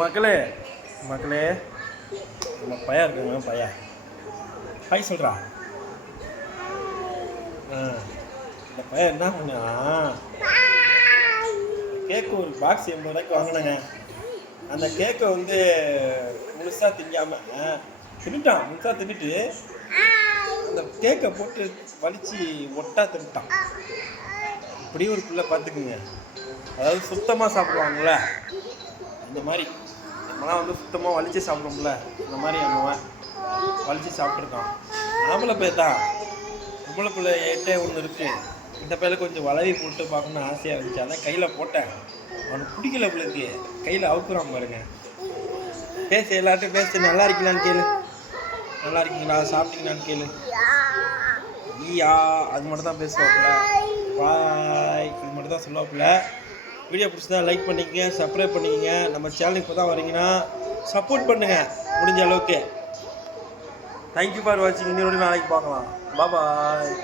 மக்களே மக்களே நம்ம பையன் இருக்குங்க பையன் ஹாய் சொல்கிறா. இந்த பையன் என்ன பண்ணா கேக்கு ஒரு பாக்ஸ் 80 ரூபாய்க்கு வாங்கினாங்க. அந்த கேக்கை வந்து முழுசாக தின்னுட்டான். முழுசாக தின்னுட்டு அந்த கேக்கை போட்டு வலிச்சு ஒட்டா தின்னுட்டான். இப்படி ஒரு பிள்ளை பார்த்துக்குங்க. அதாவது சுத்தமாக சாப்பிடுவாங்கள்ல, இந்த மாதிரி நம்மளாம் வந்து சுத்தமாக வலிச்சு சாப்பிடுவோம்ல, இந்த மாதிரி அவன் வலிச்சு சாப்பிட்ருக்கான். ஆம்பளை பையன் தான். பொம்பளை பிள்ளை ஏட்டே ஒன்று இருக்குது. இந்த பையில கொஞ்சம் வளவி போட்டு பார்க்கணுன்னு ஆசையாக இருந்துச்சு. அதான் கையில் போட்டேன். அவனுக்கு பிடிக்கல பிள்ளைக்கு. கையில் அவுக்குறான் பாருங்க. பேச எல்லார்ட்டும் பேச நல்லா இருக்கீங்களான்னு கேளு. நல்லா இருக்கீங்களா, சாப்பிட்டீங்களான்னு கேளு. ஈயா அது மட்டும் தான் பேசுவாப்புல. பாய் இது மட்டும் தான் சொல்லுவாப்புல. வீடியோ பிடிச்சதா லைக் பண்ணிக்கங்க, சப்ஸ்கிரைப் பண்ணிக்கங்க. நம்ம சேனலுக்கு இப்போ தான் வரீங்கன்னா சப்போர்ட் பண்ணுங்கள் முடிஞ்ச அளவுக்கு. தேங்க்யூ ஃபார் வாட்சிங். இன்னொரு நாளைக்கு பார்க்கலாம். பாய்.